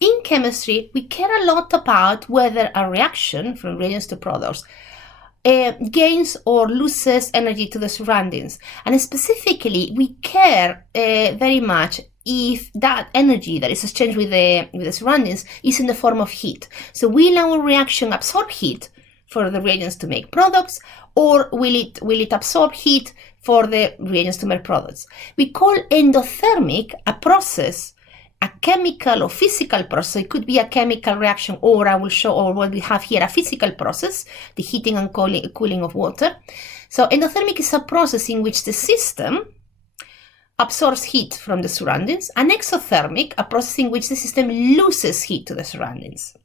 In chemistry, we care a lot about whether a reaction from reagents to products gains or loses energy to the surroundings. And specifically, we care very much if that energy that is exchanged with the surroundings is in the form of heat. So will our reaction absorb heat for the reagents to make products, or will it absorb heat for the reagents to make products? We call endothermic a process, a chemical or physical process. It could be a chemical reaction, or I will show, or what we have here, a physical process, the heating and cooling of water. So endothermic is a process in which the system absorbs heat from the surroundings, and exothermic, a process in which the system loses heat to the surroundings.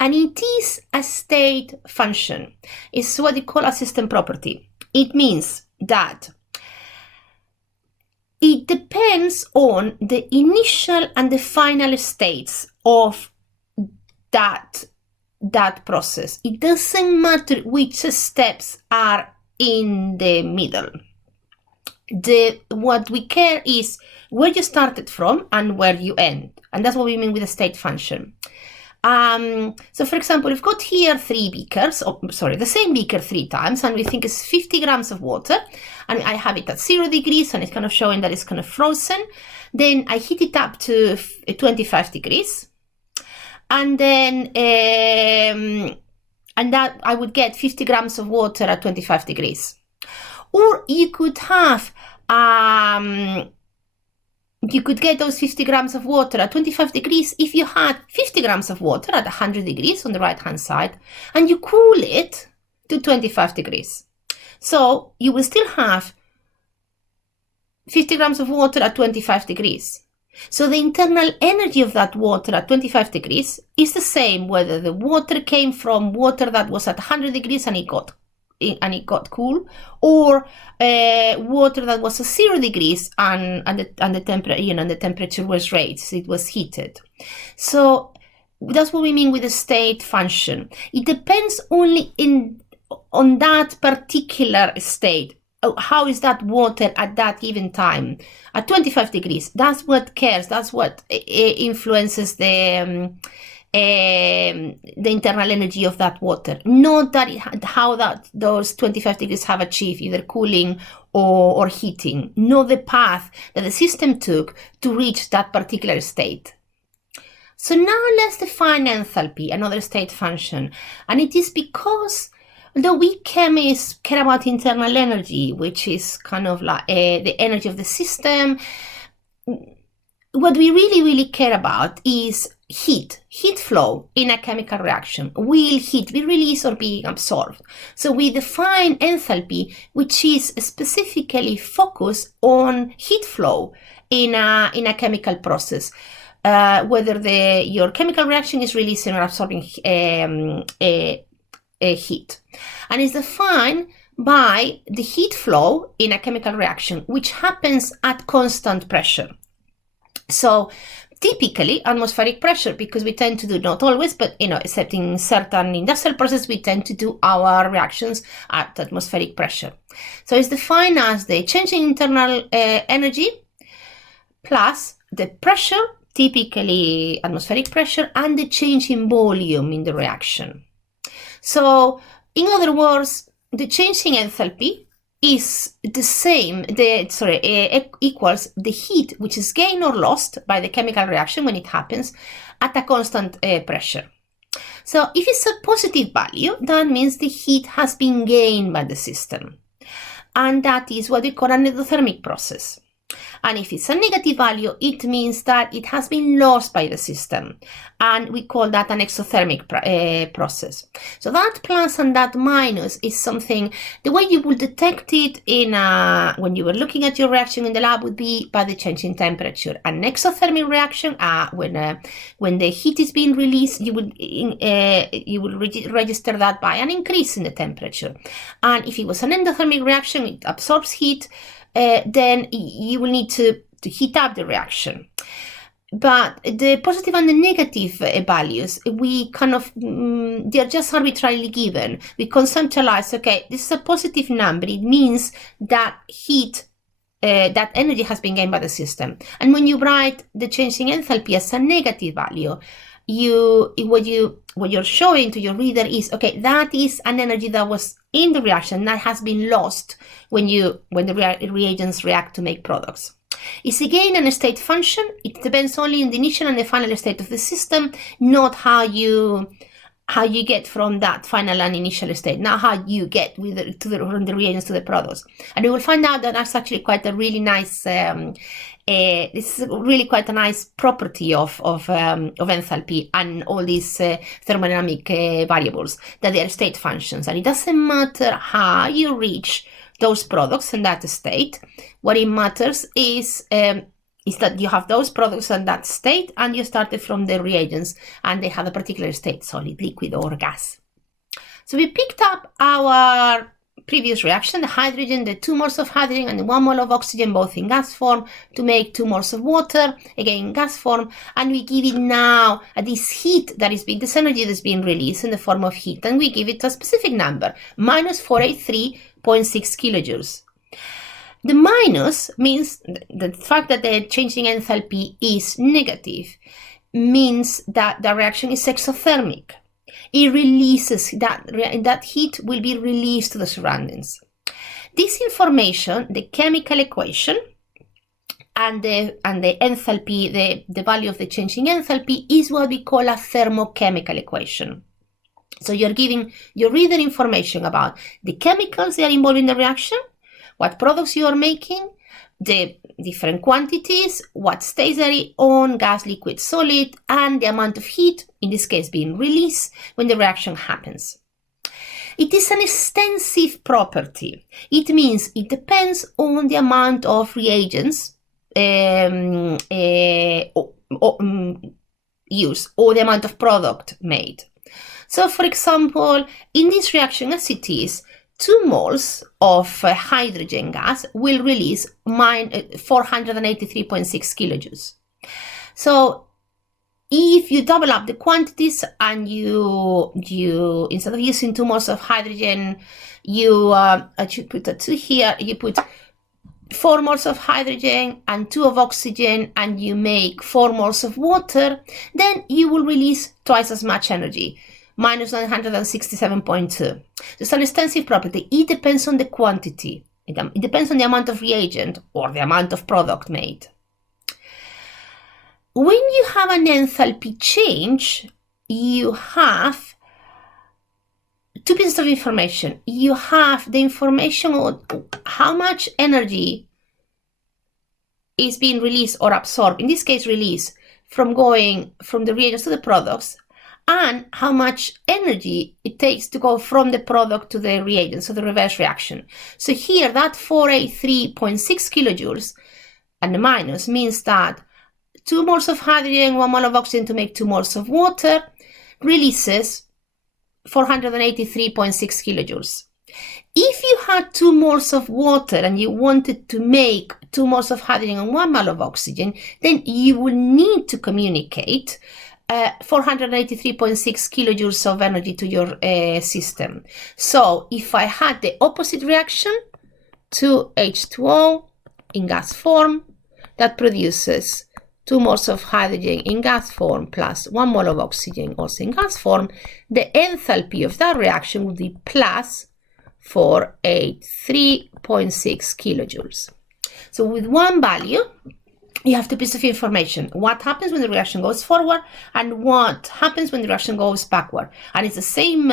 And it is a state function. It's what we call a system property. It means that it depends on the initial and the final states of that process. It doesn't matter which steps are in the middle. What we care is where you started from and where you end. And that's what we mean with a state function. So for example, we've got here 3 beakers, the same beaker 3 times, and we think it's 50 grams of water, and I have it at 0 degrees, and it's kind of showing that it's kind of frozen. Then I heat it up to 25 degrees, and then and that I would get 50 grams of water at 25 degrees. Or you could have you could get those 50 grams of water at 25 degrees if you had 50 grams of water at 100 degrees on the right hand side, and you cool it to 25 degrees. So you will still have 50 grams of water at 25 degrees. So the internal energy of that water at 25 degrees is the same whether the water came from water that was at 100 degrees and it got cool, or water that was at 0 degrees and the temperature was raised, it was heated. So that's what we mean with the state function. It depends only on that particular state. How is that water at that given time? At 25 degrees, that's what cares, that's what influences the internal energy of that water, not that how those 25 degrees have achieved either cooling or heating, not the path that the system took to reach that particular state. So now let's define enthalpy, another state function, and it is because although we chemists care about internal energy, which is kind of like the energy of the system, what we really care about is heat flow in a chemical reaction. Will heat be released or be absorbed? So we define enthalpy, which is specifically focused on heat flow in a chemical process, whether your chemical reaction is releasing or absorbing heat, and is defined by the heat flow in a chemical reaction, which happens at constant pressure. So typically atmospheric pressure, because we tend to do, not always, but except in certain industrial processes, we tend to do our reactions at atmospheric pressure. So it's defined as the change in internal energy plus the pressure, typically atmospheric pressure, and the change in volume in the reaction. So in other words, the change in enthalpy is the same, equals the heat which is gained or lost by the chemical reaction when it happens at a constant pressure. So if it's a positive value, that means the heat has been gained by the system, and that is what we call an endothermic process. And if it's a negative value, it means that it has been lost by the system, and we call that an exothermic process. So that plus and that minus is something, the way you will detect it when you were looking at your reaction in the lab would be by the change in temperature. An exothermic reaction, when the heat is being released, you will register that by an increase in the temperature. And if it was an endothermic reaction, it absorbs heat, then you will need to heat up the reaction. But the positive and the negative values, we kind of, they're just arbitrarily given. We conceptualize, okay, this is a positive number. It means that heat that energy has been gained by the system. And when you write the change in enthalpy as a negative value, what you're showing to your reader is, okay, that is an energy that was in the reaction that has been lost when the reagents react to make products. It's again a state function. It depends only on the initial and the final state of the system, not how you get from that final and initial state, not how you get from the reagents to the products. And you will find out that that's actually quite a really nice, this is really quite a nice property of enthalpy and all these thermodynamic variables, that they are state functions. And it doesn't matter how you reach those products in that state. What it matters is that you have those products in that state and you started from the reagents and they have a particular state, solid, liquid, or gas. So we picked up our previous reaction, the hydrogen, the 2 moles of hydrogen and the 1 mole of oxygen, both in gas form, to make 2 moles of water, again in gas form, and we give it now this heat that is being, this energy that's being released in the form of heat, and we give it a specific number, minus 483.6 kilojoules. The minus means the fact that the change in enthalpy is negative means that the reaction is exothermic. It releases, that heat will be released to the surroundings. This information, the chemical equation and the enthalpy, the value of the change in enthalpy, is what we call a thermochemical equation. So you're giving your reader information about the chemicals that are involved in the reaction, what products you are making, the different quantities, what stage they are on, gas, liquid, solid, and the amount of heat, in this case being released when the reaction happens. It is an extensive property. It means it depends on the amount of reagents used or the amount of product made. So for example, in this reaction as it is, 2 moles of hydrogen gas will release 483.6 kilojoules. So if you double up the quantities and you instead of using 2 moles of hydrogen, I should put a 2 here, you put 4 moles of hydrogen and 2 of oxygen, and you make 4 moles of water, then you will release twice as much energy, minus 967.2. It's an extensive property. It depends on the quantity. It depends on the amount of reagent or the amount of product made. When you have an enthalpy change, you have 2 pieces of information. You have the information on how much energy is being released or absorbed, in this case released, from going from the reagents to the products, and how much energy it takes to go from the product to the reagent, so the reverse reaction. So here, that 483.6 kilojoules and the minus means that 2 moles of hydrogen, 1 mole of oxygen to make 2 moles of water releases 483.6 kilojoules. If you had 2 moles of water and you wanted to make 2 moles of hydrogen and 1 mole of oxygen, then you will need to communicate 483.6 kilojoules of energy to your system. So if I had the opposite reaction, 2 H2O in gas form, that produces 2 moles of hydrogen in gas form plus 1 mole of oxygen also in gas form, the enthalpy of that reaction would be plus 483.6 kilojoules. So with one value, you have 2 pieces of information: what happens when the reaction goes forward and what happens when the reaction goes backward. And it's the same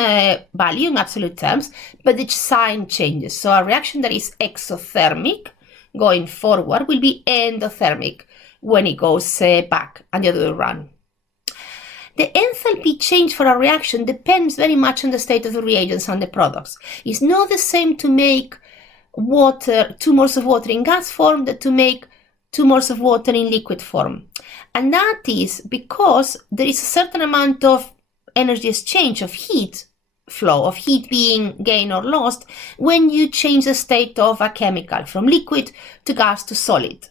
value in absolute terms, but the sign changes. So a reaction that is exothermic going forward will be endothermic when it goes back and the other way around. The enthalpy change for a reaction depends very much on the state of the reagents and the products. It's not the same to make water, 2 moles of water in gas form, than to make 2 moles of water in liquid form. And that is because there is a certain amount of energy exchange, of heat flow, of heat being gained or lost when you change the state of a chemical from liquid to gas to solid.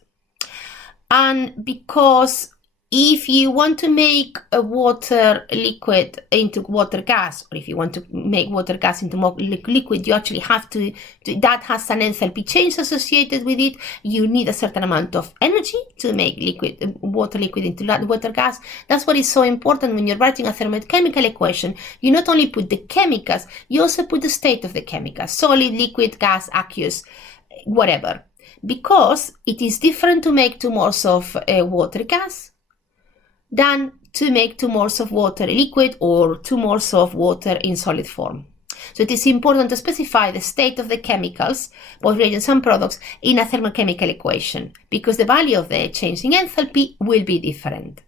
And because If you want to make a water liquid into water gas, or if you want to make water gas into more liquid, you actually have to, that has an enthalpy change associated with it. You need a certain amount of energy to make water liquid into water gas. That's what is so important when you're writing a thermochemical equation. You not only put the chemicals, you also put the state of the chemicals: solid, liquid, gas, aqueous, whatever. Because it is different to make 2 moles of water gas than to make 2 moles of water liquid or 2 moles of water in solid form. So it is important to specify the state of the chemicals, both reagents and products, in a thermochemical equation, because the value of the change in enthalpy will be different.